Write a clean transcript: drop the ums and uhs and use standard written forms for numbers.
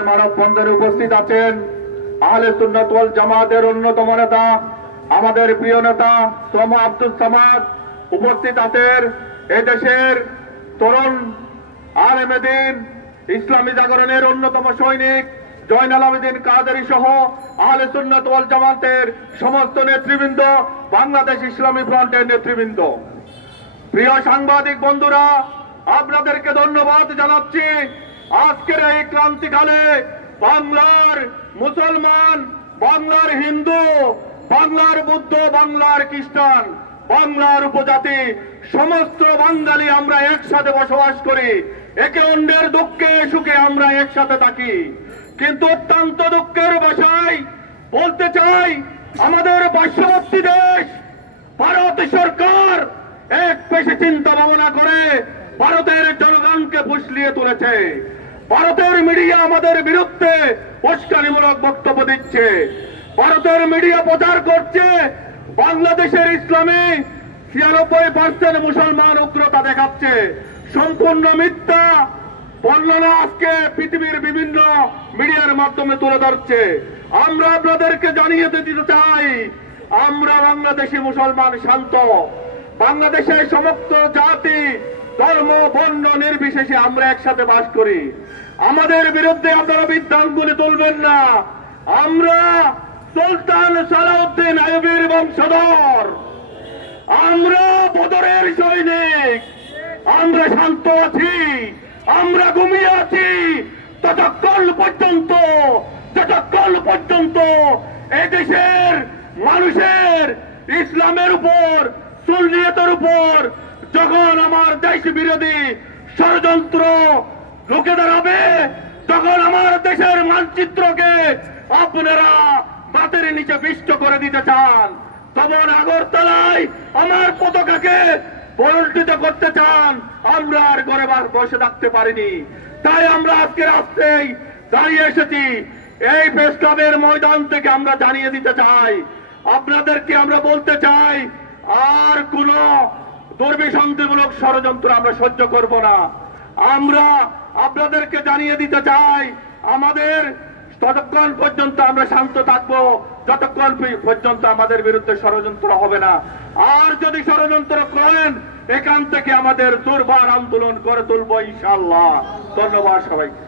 মানববন্ধনে উপস্থিত আছেন আহলে সুন্নাত ওয়াল জামাতের অন্যতম নেতা আমাদের প্রিয় নেতা সোমা আব্দুল সামাদ, উপস্থিত আছেন এদেশের তরুণ আলেমে দ্বীন ইসলামী জাগরণের অন্যতম সৈনিক জয়নাল আবেদিন কাদেরী সহ আহলে সুন্নাত ওয়াল জামাতের সমস্ত নেতৃবৃন্দ, বাংলাদেশ ইসলামী ফ্রন্টের নেতৃবৃন্দ। প্রিয় সাংবাদিক বন্ধুরা, আপনাদেরকে ধন্যবাদ জানাচ্ছি। আজকের এই ক্রান্তিকালে বাংলার মুসলমান, বাংলার হিন্দু, বাংলার বৌদ্ধ, বাংলার খ্রিস্টান, বাংলার উপজাতি সমস্ত বাঙালি আমরা একসাথে বসবাস করি। একে অন্যের দুঃখে সুখে আমরা একসাথে থাকি। কিন্তু অত্যন্ত দুঃখের ভাষায় বলতে চাই, আমাদের পার্শ্ববর্তী দেশ ভারত সরকার এক পেশে চিন্তা ভাবনা করে ভারতের জনগণকে ফুসলিয়ে তুলেছে। ভারতের মিডিয়া আমাদের বিরুদ্ধে উস্কানিমূলক বক্তব্য দিচ্ছে। ভারতের মিডিয়া প্রচার করছে বাংলাদেশের ইসলামে 96% মুসলমান উগ্রতা দেখাচ্ছে। সম্পূর্ণ মিথ্যা বর্ণনা আজকে পৃথিবীর বিভিন্ন মিডিয়ার মাধ্যমে তুলে ধরছে। আমরা আপনাদেরকে জানিয়ে দিতে চাই, আমরা বাংলাদেশি মুসলমান শান্ত। বাংলাদেশের সমস্ত জাতি ধর্ম বর্ণ নির্বিশেষে আমরা একসাথে বাস করি। আমাদের বিরুদ্ধে আপনারা বিদ্রোহগুলি তুলবেন না। আমরা সুলতান সালাউদ্দিন আইয়ুবীর বংশধর, আমরা বদরের সৈনিক। আমরা শান্ত আছি, আমরা ঘুমিয়ে আছি ততক্ষণ পর্যন্ত এদেশের মানুষের ইসলামের উপর, সুন্নিয়তের উপর যখন আমার দেশ বিরোধী ষড়যন্ত্র রুখে দাঁড়াবে, তখন আমার দেশের মানচিত্রকে আপনারা বাতের নিচে পিষ্ট করে দিতে চান, তখন আগরতলায় আমার পতাকাকে বলটিত করতে চান। আমরা আর ঘরে বসে থাকতে পারিনি, তাই আমরা আজকে রাস্তায় দাঁড়িয়ে এসেছি। এই প্রেস ক্লাবের ময়দান থেকে আমরা জানিয়ে দিতে চাই, আপনাদেরকে আমরা বলতে চাই, আর কোন দুর্বিসন্ধিমূলক ষড়যন্ত্র আমরা সহ্য করব না। আমরা আপনাদেরকে জানিয়ে দিতে চাই, আমাদের ততক্ষণ পর্যন্ত আমরা শান্ত থাকবো যতক্ষণ পর্যন্ত আমাদের বিরুদ্ধে ষড়যন্ত্র হবে না। আর যদি ষড়যন্ত্র করেন, এখান থেকে আমাদের দুর্বার আন্দোলন করে তুলবো ইনশাআল্লাহ। ধন্যবাদ সবাইকে।